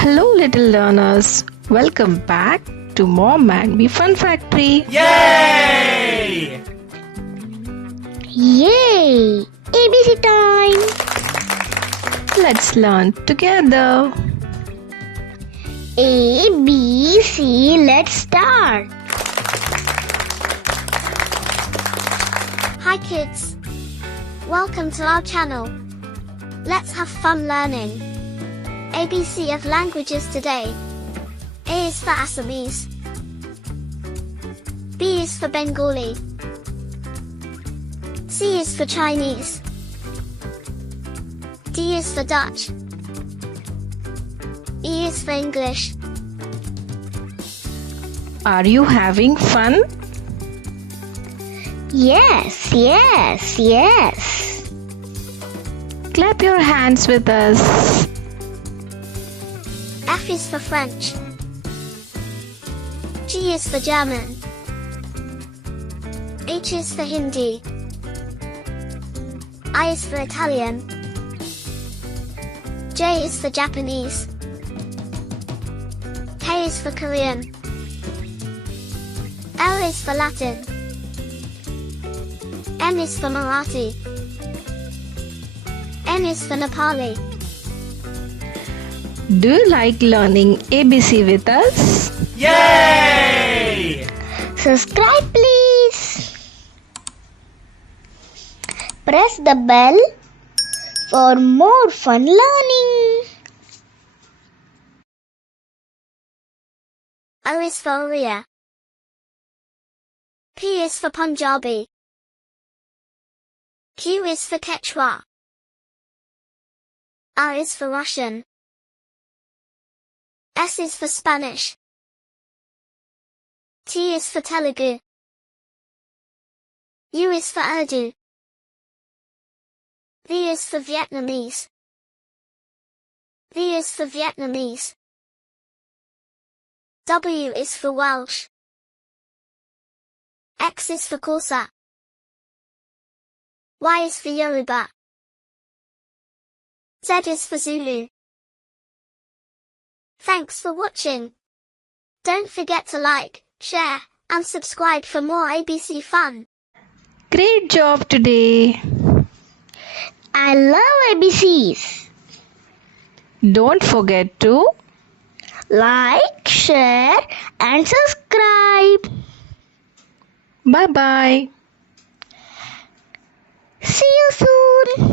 Hello, little learners. Welcome back to Mom and Me Fun Factory. Yay! Yay! ABC time! Let's learn together. A, B, C, let's start! Hi kids! Welcome to our channel. Let's have fun learning. ABC of languages today. A is for Assamese. B is for Bengali. C is for Chinese. D is for Dutch. E is for English. Are you having fun? Yes, yes, yes! Clap your hands with us. F is for French. G is for German. H is for Hindi. I is for Italian. J is for Japanese. K is for Korean. L is for Latin. M is for Marathi. N is for Nepali. Do you like learning ABC with us? Yay! Subscribe please! Press the bell for more fun learning. O is for Oriya. P is for Punjabi. Q is for Quechua. R is for Russian. S is for Spanish. T is for Telugu. U is for Urdu. V is for Vietnamese. V is for Vietnamese. W is for Welsh. X is for Xhosa. Y is for Yoruba. Z is for Zulu. Thanks for watching. Don't forget to like, share, and subscribe for more ABC fun. Great job today. I love ABCs. Don't forget to Like, share, and subscribe. bye-bye. See you soon.